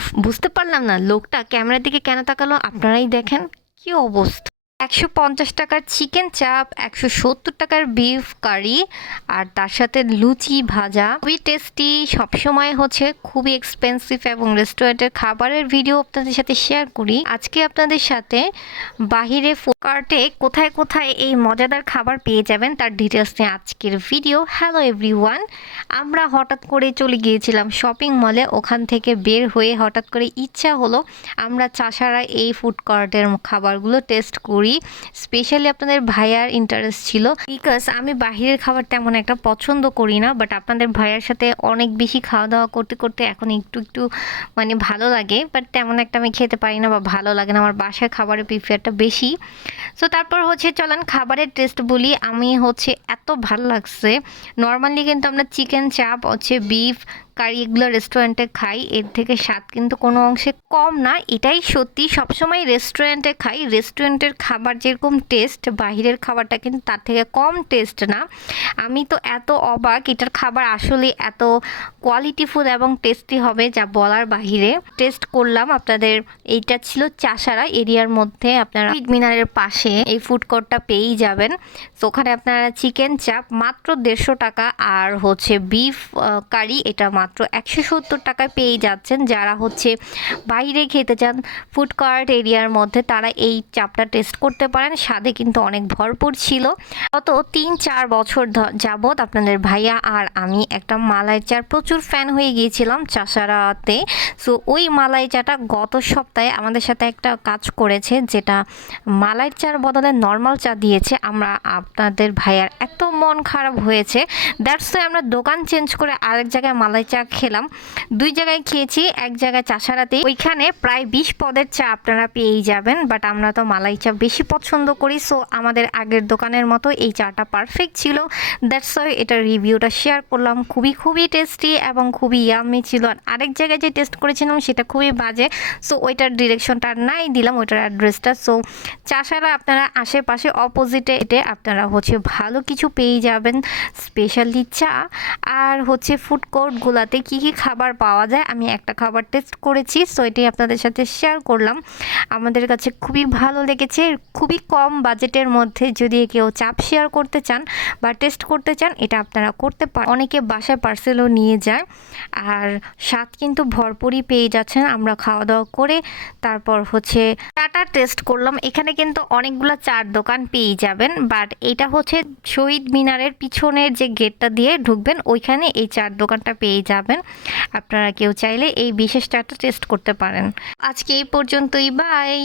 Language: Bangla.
উফ! বুঝতে পারলাম না লোকটা ক্যামেরার দিকে কেন তাকালো? আপনারাই দেখেন। কি অবস্থা! ৳১৫০ চিকেন চাপ, ৳১৭০ বিফ কারি আর তার সাথে লুচি ভাজা। খুবই টেস্টি, সবসময় হচ্ছে খুবই এক্সপেন্সিভ এবং রেস্টুরেন্টের খাবারের ভিডিও আপনাদের সাথে শেয়ার করি। আজকে আপনাদের সাথে বাহিরে ফুড কার্টে কোথায়, কোথায় এই মজাদার খাবার পেয়ে যাবেন তার ডিটেইলস নিয়ে আজকের ভিডিও। Hello everyone! আমরা হঠাৎ করে চলে গিয়েছিলাম শপিং মলে। ওখান থেকে বের হয়ে হঠাৎ করে ইচ্ছা হলো আমরা চাষারা এই ফুড কার্টের খাবারগুলো টেস্ট করি। স্পেশালি আপনাদের ভাইয়ার ইন্টারেস্ট ছিল, বিকজ আমি বাহিরের খাবার তেমন একটা পছন্দ করি না, বাট আপনাদের ভাইয়ার সাথে অনেক বেশি খাওয়া দাওয়া করতে করতে এখন একটু একটু মানে ভালো লাগে, বাট তেমন একটা আমি খেতে পারি না বা ভালো লাগে না, আমার বাসার খাবারের প্রিফারটা বেশি। সো তারপর হচ্ছে চলেন খাবারের টেস্ট বলি। আমি হচ্ছে এত ভালো লাগছে। নর্মালি কিন্তু আমরা চিকেন চাপ হচ্ছে বিফ কারি এগুলো রেস্টুরেন্টে খাই, এর থেকে স্বাদ কিন্তু কোনো অংশে কম না, এটাই সত্যি। সবসময় রেস্টুরেন্টে খাই, রেস্টুরেন্টের খাবার যেরকম টেস্ট বাহিরের খাবারটা কিন্তু তার থেকে কম টেস্ট না। আমি তো এত অবাক, এটার খাবার আসলে এত কোয়ালিটিফুল এবং টেস্টি হবে যা বলার বাহিরে। টেস্ট করলাম আপনাদের, এইটা ছিল চাষারা এরিয়ার মধ্যে, আপনারা ঈদ মিনারের পাশে এই ফুড কোর্টটা পেয়েই যাবেন। তো ওখানে আপনারা চিকেন চাপ মাত্র ৳১৫০ আর হচ্ছে বিফ কারি এটা মাত্র ৳১৭০ পেয়ে যাচ্ছেন। যারা হচ্ছে বাইরে খেতে চান ফুড কার্ট এরিয়ার মধ্যে তারা এই চাপটা টেস্ট করতে পারেন, স্বাদে কিন্তু অনেক ভরপুর ছিল। গত ৩-৪ বছর যাবৎ আপনাদের ভাইয়া আর আমি একটা মালাই চার প্রচুর ফ্যান হয়ে গিয়েছিলাম চাষারাতে। সো ওই মালাই চাটা গত সপ্তাহে আমাদের সাথে একটা কাজ করেছে, যেটা মালাই চার বদলে নর্মাল চা দিয়েছে। আমরা আপনাদের ভাইয়ার এত মন খারাপ হয়েছে, দ্যাটস ওয়াই আমরা দোকান চেঞ্জ করে আরেক জায়গায় মালাই চা খেলাম। ২ জায়গায় খেয়েছি, এক জায়গায় চাষারাতে, ওইখানে প্রায় ২০ পদের চা আপনারা পেয়েই যাবেন, বাট আমরা তো মালাই চা বেশি পছন্দ করি। সো আমাদের আগের দোকানের মতো এই চাটা পারফেক্ট ছিল, দ্যাটস ওয়াই এটার রিভিউটা শেয়ার করলাম। খুবই খুবই টেস্টি এবং খুবই ইয়াম্মি ছিল। আর আরেক জায়গায় যে টেস্ট করেছিলাম সেটা খুবই বাজে, সো ওইটার ডিরেকশনটা নাই দিলাম, ওইটার অ্যাড্রেসটা। সো চাষারা আপনারা আশেপাশে অপোজিটে আপনারা হচ্ছে ভালো কিছু পেয়ে যাবেন, স্পেশালি চা। আর হচ্ছে ফুড কোর্টগুলোতে কী কী খাবার পাওয়া যায় আমি একটা খাবার টেস্ট করেছি, সো এটাই আপনাদের সাথে শেয়ার করলাম। আমাদের কাছে খুবই ভালো লেগেছে, খুবই কম বাজেটের মধ্যে যদি কেউ চাপ শেয়ার করতে চান বা টেস্ট করতে চান এটা আপনারা করতে পারেন। অনেকে বাসায় পার্সেলও নিয়ে যায়, আর স্বাদ কিন্তু ভরপুরই পেয়ে যাচ্ছেন। আমরা খাওয়া দাওয়া করে তারপর হচ্ছে চাটা টেস্ট করলাম। এখানে কিন্তু অনেকগুলো চার দোকান পেয়ে যাবেন, বাট এটা হচ্ছে শহীদ মিনারের পিছনের যে গেটটা দিয়ে ঢুকবেন ওইখানে এই চার দোকানটা পেয়ে যাবেন। আপনারা কেউ চাইলে এই বিশেষ চাটা টেস্ট করতে পারেন। আজকে এই পর্যন্তই, বাই।